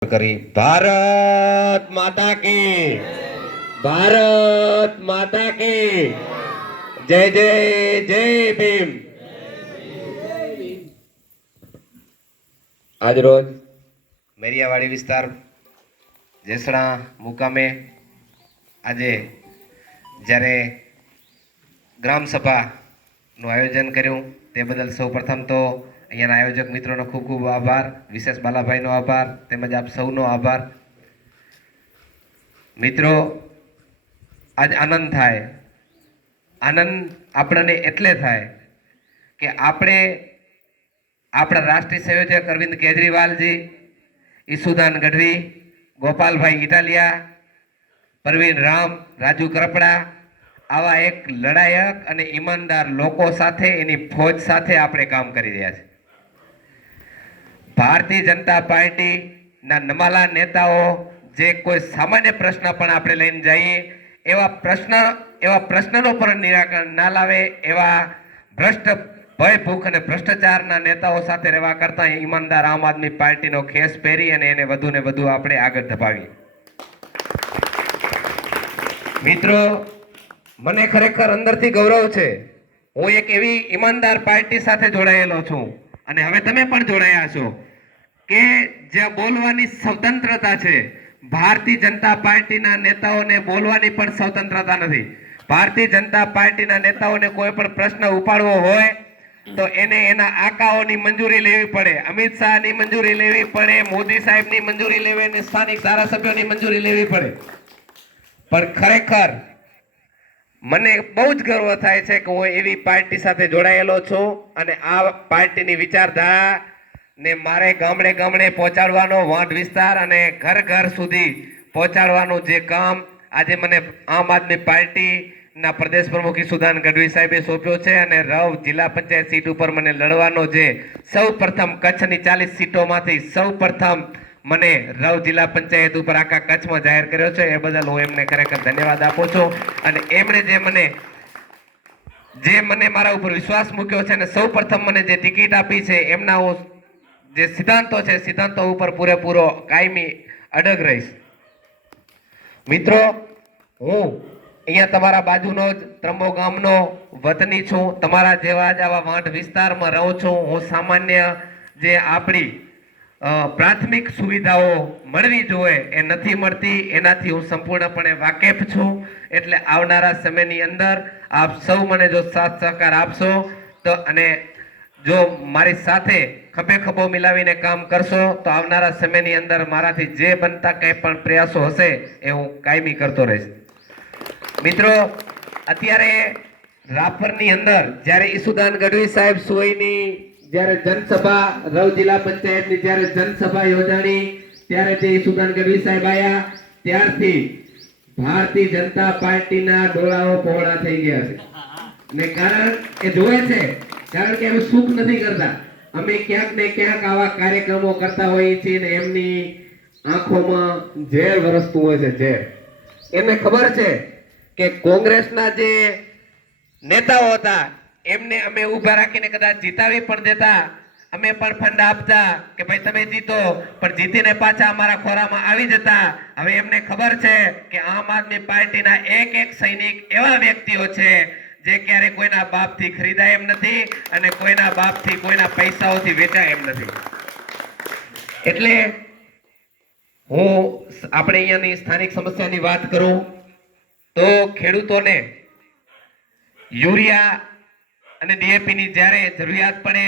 કરી. ભારત માતા કી. ભારત માતા કી. જય જય જય ભીમ. આજ રોજ મેરિયાવાડી વિસ્તાર જેસણા મુકામે આજે જ્યારે ગ્રામ સભાનું આયોજન કર્યું, તે બદલ સૌ પ્રથમ તો અહીંયાના આયોજક મિત્રોનો ખૂબ ખૂબ આભાર, વિશેષ બાલાભાઈનો આભાર, તેમજ આપ સૌનો આભાર. મિત્રો, આજ આનંદ થાય. આનંદ આપણને એટલે થાય કે આપણે આપણા રાષ્ટ્રીય સંયોજક અરવિંદ કેજરીવાલજી, ઈસુદાન ગઢવી, ગોપાલભાઈ ઇટાલિયા, પરવીન રામ, રાજુ કરપડા આવા એક લડાયક અને ઈમાનદાર લોકો સાથે એની ફોજ સાથે આપણે કામ કરી રહ્યા છીએ. ભારતીય જનતા પાર્ટીના નમાલા નેતાઓ જે કોઈ સામાન્ય પ્રશ્ન પણ આપણે લઈને જઈએ, એવા પ્રશ્ન, એવા પ્રશ્નનો પણ નિરાકરણ ના લાવે, એવા ભ્રષ્ટ ભય, ભૂખ અને ભ્રષ્ટાચારના નેતાઓ સાથે રહેવા કરતા ઈમાનદાર આમ આદમી પાર્ટીનો ખેસ પહેરી અને એને વધુ ને વધુ આપણે આગળ ધપાવીએ. મિત્રો, મને ખરેખર અંદરથી ગૌરવ છે. હું એક એવી ઈમાનદાર પાર્ટી સાથે જોડાયેલો છું અને હવે તમે પણ જોડાયા છો. કે જ્યાં બોલવાની સ્વતંત્રતા છે. ભારતીય જનતા પાર્ટીના નેતાઓને બોલવાની પણ સ્વતંત્રતા નથી. ભારતીય જનતા પાર્ટીના નેતાઓને કોઈ પણ પ્રશ્ન ઉપાડવો હોય તો એને એના આકાઓની મંજૂરી લેવી પડે. અમિત શાહની મંજૂરી લેવી પડે, મોદી સાહેબની મંજૂરી લેવી અને સ્થાનિક ધારાસભ્યોની મંજૂરી લેવી પડે. પણ ખરેખર મને બહુ જ ગર્વ થાય છે કે હું એવી પાર્ટી સાથે જોડાયેલો છું અને આ પાર્ટીની વિચારધારા ને મારે ગામડે ગામડે પહોંચાડવાનો વાંઢ વિસ્તાર અને ઘર ઘર સુધી પહોંચાડવાનું જે કામ આજે મને આમ આદમી પાર્ટીના પ્રદેશ પ્રમુખ ઈસુદાન ગઢવી સાહેબે સોંપ્યો છે અને રવ જિલ્લા પંચાયત સીટ ઉપર મને લડવાનો જે સૌ પ્રથમ કચ્છની ચાલીસ સીટોમાંથી સૌ પ્રથમ મને રવ જિલ્લા પંચાયત ઉપર આખા કચ્છમાં જાહેર કર્યો છે. એ બદલ હું એમને ખરેખર ધન્યવાદ આપું છું અને એમણે જે મને જે મને મારા ઉપર વિશ્વાસ મૂક્યો છે અને સૌ પ્રથમ મને જે ટિકિટ આપી છે, એમના હું જે સિદ્ધાંતો છે, સિદ્ધાંતો ઉપર પૂરેપૂરો કાયમી અડગ રહીશ. મિત્રો, હું અહીંયા તમારા બાજુનો જ ત્રંબો ગામનો વતની છું. તમારા જેવા જ આવા વાંઢ વિસ્તારમાં રહું છું. હું સામાન્ય જે આપણી પ્રાથમિક સુવિધાઓ મળવી જોઈએ એ નથી મળતી. એનાથી હું સંપૂર્ણપણે વાકેફ છું. એટલે આવનારા સમયની અંદર આપ સૌ મને જો સાથ સહકાર આપશો, તો અને જો મારી સાથે ખભે ખભો મિલાવીને કામ કરશો તો આવનારા સમયની અંદર મારાથી જે બનતા કંઈ પણ પ્રયાસો હશે એ હું કાયમી કરતો રહીશ. મિત્રો, અત્યારે રાપરની અંદર જ્યારે ઈસુદાન ગઢવી સાહેબ સોયની જ્યારે જનસભા, રવ જિલ્લા પંચાયતની જ્યારે જનસભા યોજાણી, ત્યારે તે ઈસુદાન ગઢવી સાહેબ આવ્યા ત્યારથી ભારતીય જનતા પાર્ટીના ડોળાઓ પહોળા થઈ ગયા છે. ને કારણ એ જોવે છે, કારણ કે અમે સુખ નથી કરતા. અમે ક્યાંક ને ક્યાંક આવા કાર્યક્રમો કરતા હોઈએ છીએ ને એમની આંખોમાં ઝેર વરસતું હોય છે, ઝેર. એમને ખબર છે કે કોંગ્રેસના જે નેતાઓ હતા, એમને અમે ઊભા રાખીને કદાચ જીતાવી પણ દેતા, અમે પણ ફંડ આપતા કે ભાઈ તમે જીતો, પણ જીતીને પાછા અમારા ખોરામાં આવી જતા. હવે એમને ખબર છે કે આમ આદમી પાર્ટીના એક એક સૈનિક એવા વ્યક્તિઓ છે જે ક્યારે કોઈના બાપથી ખરીદાય એમ નથી અને કોઈના બાપથી કોઈના પૈસાઓથી વેચાય એમ નથી. એટલે હું આપણે અહીંયાની સ્થાનિક સમસ્યાની વાત કરું તો ખેડૂતોને યુરિયા અને ડીએપીની જ્યારે જરૂરિયાત પડે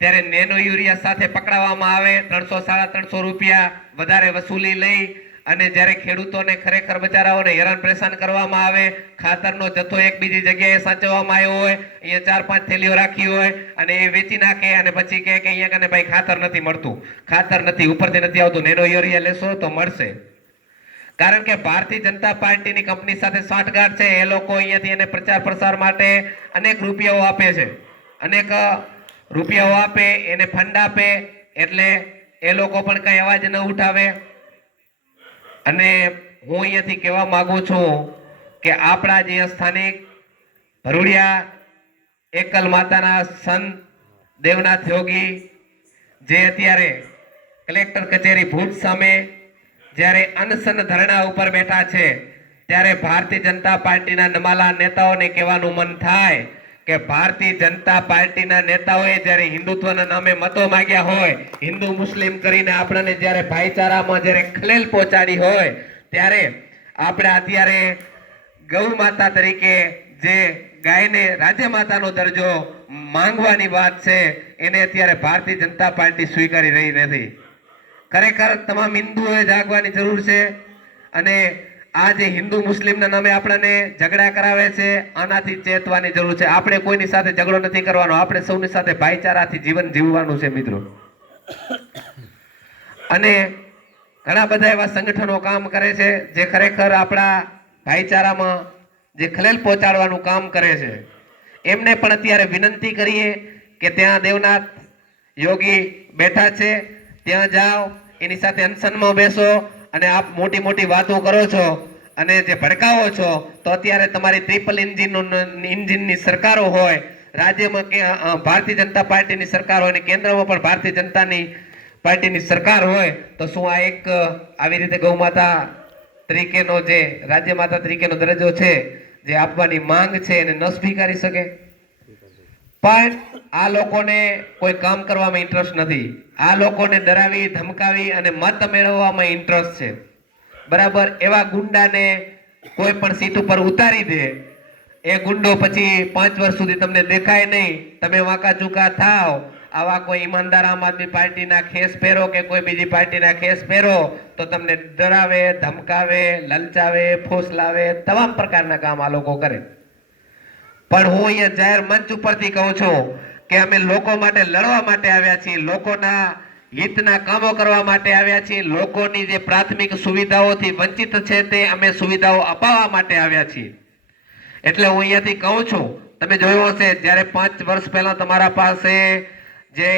ત્યારે નેનો યુરિયા સાથે પકડાવવામાં આવે, ત્રણસો સાડા ત્રણસો રૂપિયા વધારે વસૂલી લઈ અને જ્યારે ખેડૂતોને ખરેખર બચારાઓને હેરાન પરેશાન કરવામાં આવે, ખાતરનો જથ્થો એક બીજી જગ્યાએ સાચવવામાં આવ્યો હોય, અહીંયા ચાર પાંચ થેલીઓ રાખી હોય અને એ વેચી નાખે અને પછી કહે કે અહીંયા કને ભાઈ ખાતર નથી મળતું. ખાતર નથી, ઉપરથી નથી આવતું, નેનો યુરિયા લેશો તો મળશે. કારણ કે ભારતીય જનતા પાર્ટીની કંપની સાથે સાંઠગાંઠ છે, એ લોકો અહીંયાથી એને પ્રચાર પ્રસાર માટે અનેક રૂપિયાઓ આપે છે. અનેક રૂપિયાઓ આપે, એને ફંડ આપે, એટલે એ લોકો પણ કંઈ અવાજ ન ઉઠાવે. અને હું અહીંયાથી કહેવા માગું છું કે આપણા જે સ્થાનિક ભરૂડિયા એકલ માતાના સંત દેવનાથ યોગી જે અત્યારે કલેક્ટર કચેરી ભુજ સામે જ્યારે અનશન ધરણા ઉપર બેઠા છે, ત્યારે ભારતીય જનતા પાર્ટીના નમાલા નેતાઓને કહેવાનું મન થાય કે ભારતીય જનતા પાર્ટીના નેતાઓએ જ્યારે હિન્દુત્વના નામે મતો માંગ્યા હોય, હિન્દુ મુસ્લિમ કરીને આપણને જ્યારે ભાઈચારામાં જ્યારે ખલેલ પહોંચાડી હોય, ત્યારે આપણે અત્યારે ગૌ માતા તરીકે જે ગાયને રાજ્ય માતાનો દરજ્જો માંગવાની વાત છે, એને અત્યારે ભારતીય જનતા પાર્ટી સ્વીકારી રહી નથી. ખરેખર તમામ હિન્દુઓએ જાગવાની જરૂર છે અને આ જે હિન્દુ મુસ્લિમના નામે આપણને ઝઘડા કરાવે છે, આનાથી ચેતવાની જરૂર છે. આપણે કોઈની સાથે ઝઘડો નથી કરવાનો, આપણે સૌની સાથે ભાઈચારાથી જીવન જીવવાનું છે મિત્રો. અને ઘણા બધા એવા સંગઠનો કામ કરે છે, જે ખરેખર આપણા ભાઈચારામાં જે ખલેલ પહોંચાડવાનું કામ કરે છે. એમને પણ અત્યારે વિનંતી કરીએ કે ત્યાં દેવનાથ યોગી બેઠા છે, ત્યાં જાઓ, એની સાથે અનશનમાં બેસો. અને આપ મોટી મોટી વાતો કરો છો અને જે ભડકાવો છો, તો અત્યારે તમારી ટ્રિપલ એન્જિન એન્જિનની સરકારો હોય, રાજ્યમાં કે ભારતીય જનતા પાર્ટીની સરકાર હોય અને કેન્દ્રમાં પણ ભારતીય જનતાની પાર્ટીની સરકાર હોય, તો શું આ એક આવી રીતે ગૌ માતા તરીકેનો જે, રાજ્ય માતા તરીકેનો દરજ્જો છે, જે આપવાની માંગ છે, એને ન સ્વીકારી શકે? પણ આ લોકોને કોઈ કામ કરવામાં ઇન્ટરેસ્ટ નથી. આ લોકોને ડરાવી, ધમકાવી અને મત મેળવવામાં ઇન્ટરેસ્ટ છે. બરાબર? એવા ગુંડાને કોઈ પણ સીટ ઉપર ઉતારી દે. એ ગુંડો પછી પાંચ વર્ષ સુધી તમને દેખાય નહીં. તમે વાંકા ચૂકા થાવ. આવા કોઈ ઈમાનદાર આમ આદમી પાર્ટીના ખેસ પહેરો કે કોઈ બીજી પાર્ટીના ખેસ પહેરો, તો તમને ડરાવે, ધમકાવે, લલચાવે, ફોસલાવે, તમામ પ્રકારના કામ આ લોકો કરે. પણ હું અહીંયા જાહેર મંચ ઉપરથી કહું છું કે અમે લોકો માટે લડવા માટે આવ્યા છીએ, લોકોના હિતના કામો કરવા માટે આવ્યા છીએ, લોકોની જે પ્રાથમિક સુવિધાઓથી વંચિત છે તે અમે સુવિધાઓ અપાવવા માટે આવ્યા છીએ. એટલે હું અહીંયાથી કહું છું, તમે જોયું હશે, જ્યારે પાંચ વર્ષ પહેલા તમારા પાસે જે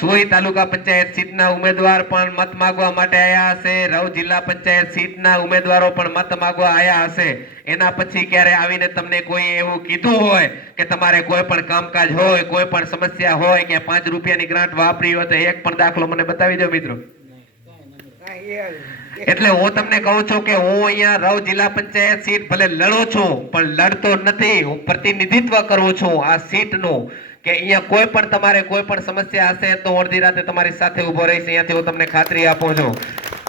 સુઈ તાલુકા પંચાયત સીટના ઉમેદવાર પણ મત માગવા માટે આવ્યા હશે. રવ જિલ્લા પંચાયત સીટના ઉમેદવારો પણ મત માગવા આવ્યા હશે. એના પછી ક્યારે આવીને તમને કોઈ એવું કીધું હોય કે તમારે કોઈ પણ કામકાજ હોય, કોઈ પણ સમસ્યા હોય કે પાંચ રૂપિયાની ગ્રાન્ટ વાપરી હોય તો એક પણ દાખલો મને બતાવી દો મિત્રો. એટલે હું તમને કહું છું કે હું અહીંયા રવ જિલ્લા પંચાયત સીટ ભલે લડો છું, પણ લડતો નથી. હું પ્રતિનિધિત્વ કરું છું આ સીટનું. કે અહીંયા કોઈ પણ તમારે કોઈ પણ સમસ્યા હશે તો અડધી રાતે તમારી સાથે ઊભો રહીશ. અહીંયાથી હું તમને ખાતરી આપું છું.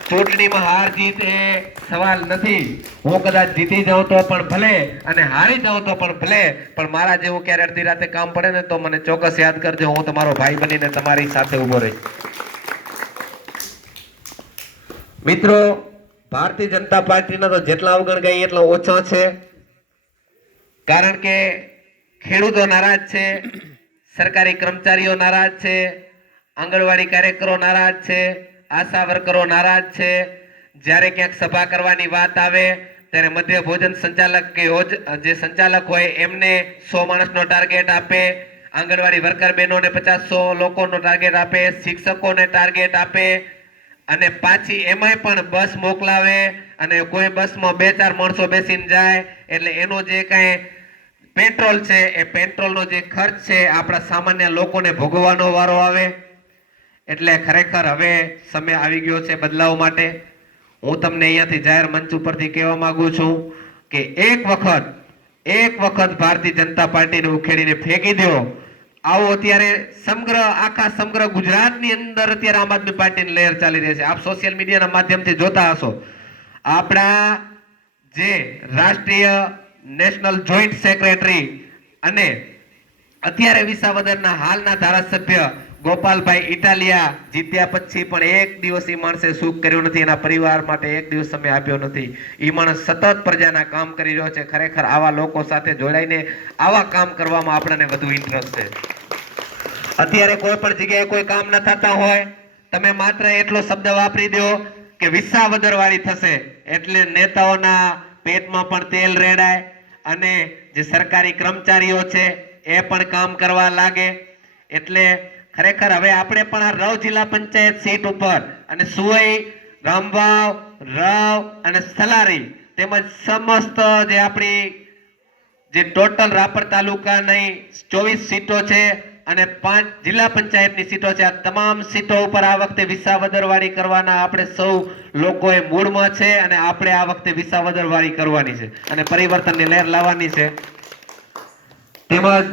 ચૂંટણીમાં હાર જીત એ સવાલ નથી. હું કદાચ જીતી જાઉં તો પણ ભલે અને હારી જાઉં તો પણ ભલે, પણ મારા જેવું ક્યારે અડધી રાતે કામ પડે ને તો મને ચોક્કસ યાદ કરજો, હું તમારો ભાઈ બનીને તમારી સાથે ઊભો રહીશ. મિત્રો, ભારતીય જનતા પાર્ટીના તો જેટલા અવગણ ગઈ એટલો ઓછો છે. કારણ કે ખેડૂતો નારાજ છે સરકારી કર્મચારીઓ નારાજ છે, આંગણવાડી કાર્યકરો નારાજ છે, આશા વર્કરો નારાજ છે. જ્યારે ક્યાંક સભા કરવાની વાત આવે, ત્યારે મધ્ય ભોજન સંચાલક કે જે સંચાલક હોય એમને સો માણસનો ટાર્ગેટ આપે, આંગણવાડી વર્કર બહેનોને પચાસ સો લોકોનો ટાર્ગેટ આપે, શિક્ષકોને ટાર્ગેટ આપે, અને પાછી એમાંય પણ બસ મોકલાવે, અને કોઈ બસમાં બે ચાર માણસો બેસીને જાય, એટલે એનો જે કાંઈ પેટ્રોલ છે, એ પેટ્રોલનો જે ખર્ચ છે, આપણા સામાન્ય લોકોને ભોગવવાનો વારો આવે. એટલે ખરેખર હવે સમય આવી ગયો છે બદલાવ માટે. હું તમને અહીંયાથી જાહેર મંચ ઉપરથી કહેવા માંગુ છું કે એક વખત એક વખત ભારતીય જનતા પાર્ટીને ઉખેડીને ફેંકી દો. આવો અત્યારે સમગ્ર, આખા સમગ્ર ગુજરાતની અંદર અત્યારે આમ આદમી પાર્ટીની લહેર ચાલી રહી છે. આપ સોશિયલ મીડિયાના માધ્યમથી જોતા હશો. આપણા જે રાષ્ટ્રીય નેશનલ જોઈન્ટ સેક્રેટરી અને અત્યારે વિસાવદરના હાલના ધારાસભ્ય ગોપાલભાઈ ઇટાલિયા જીત્યા પછી પણ એક દિવસ એ માણસે સુખ કર્યું નથી, એના પરિવાર માટે એક દિવસ સમય આપ્યો નથી. એ માણસ સતત પ્રજાના કામ કરી રહ્યો છે, ખરેખર આવા લોકો સાથે જોડાઈને આવા કામ કરવામાં આપણને વધુ ઇન્ટરેસ્ટ છે. અત્યારે કોઈ પણ જગ્યાએ કોઈ કામ ન થતા હોય, તમે માત્ર એટલો શબ્દ વાપરી દો કે વિસાવદર વાળી થશે. એટલે નેતાઓના પેટમાં પણ તેલ રેડાય અને જે સરકારી કર્મચારીઓ છે, એ પણ કામ કરવા લાગે. એટલે ખરેખર હવે આપણે પણ આ રવ જિલ્લા પંચાયત સીટ ઉપર અને સુવઈ રામવાવ રવ અને સલારી તેમજ સમસ્ત જે આપણી જે ટોટલ રાપર તાલુકાની ચોવીસ સીટો છે અને પાંચ જિલ્લા પંચાયતની સીટો છે. આ તમામ સીટો ઉપર આ વખતે વિસાવદરવાળી કરવાના આપણે સૌ લોકોએ મૂળમાં છે અને આપણે આ વખતે વિસાવદરવાળી કરવાની છે. અને પરિવર્તનની લહેર લાવવાની છે. તેમજ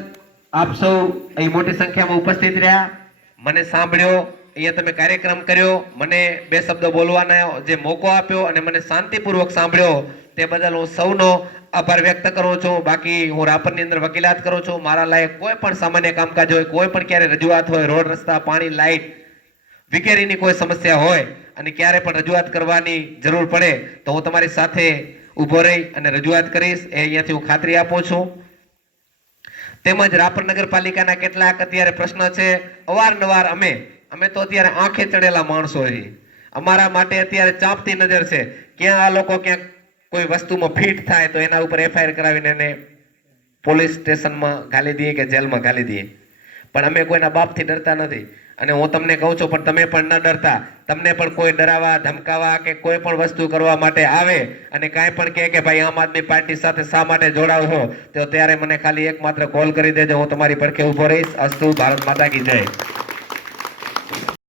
આપ સૌ અહીં મોટી સંખ્યામાં ઉપસ્થિત રહ્યા. મને સાંભળ્યો, અહીંયા તમે કાર્યક્રમ કર્યો. મને બે શબ્દો બોલવાનો જે મોકો આપ્યો અને મને શાંતિપૂર્વક સાંભળ્યો. તે બદલ હું સૌનો આભાર વ્યક્ત કરું છું. બાકી હું રાપરની અંદર વકીલાત કરું છું. મારા લાયક કોઈ પણ સામાન્ય કામકાજ હોય, કોઈ પણ ક્યારે રજૂઆત હોય, રોડ, રસ્તા, પાણી, લાઇટ વિગેરેની કોઈ સમસ્યા હોય અને ક્યારે પણ રજૂઆત કરવાની જરૂર પડે, તો હું તમારી સાથે ઊભો રહી અને રજૂઆત કરીશ. એ અહીંયાથી હું ખાતરી આપું છું. તેમજ રાપર નગરપાલિકાના કેટલાક અત્યારે પ્રશ્ન છે. અવારનવાર અમે અમે તો અત્યારે આંખે ચડેલા માણસો છીએ. અમારા માટે અત્યારે ચાંપતી નજર છે. ક્યાં આ લોકો ક્યાંક કોઈ વસ્તુમાં ફિટ થાય તો એના ઉપર એફઆઈઆર કરાવીને એને પોલીસ સ્ટેશનમાં ઘાલી દઈએ કે જેલમાં ઘાલી દઈએ. પણ અમે કોઈના બાપથી ડરતા નથી. અને હું તમને કહું છું, પણ તમે પણ ન ડરતા. તમને પણ કોઈ ડરાવા, ધમકાવા કે કોઈ પણ વસ્તુ કરવા માટે આવે અને કાંઈ પણ કહે કે ભાઈ આમ આદમી પાર્ટી સાથે શા માટે જોડાવ છો, તો ત્યારે મને ખાલી એકમાત્ર કોલ કરી દેજો. હું તમારી પડખે ઊભો રહીશ. અસ્તુ, ભારત માતા કી જય.